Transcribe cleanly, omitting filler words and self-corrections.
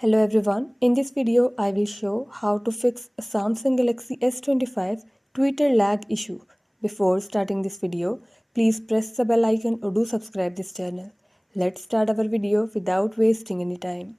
Hello everyone, in this video I will show how to fix a Samsung Galaxy S25 Twitter lag issue. Before starting this video, please press the bell icon or do subscribe this channel. Let's start our video without wasting any time.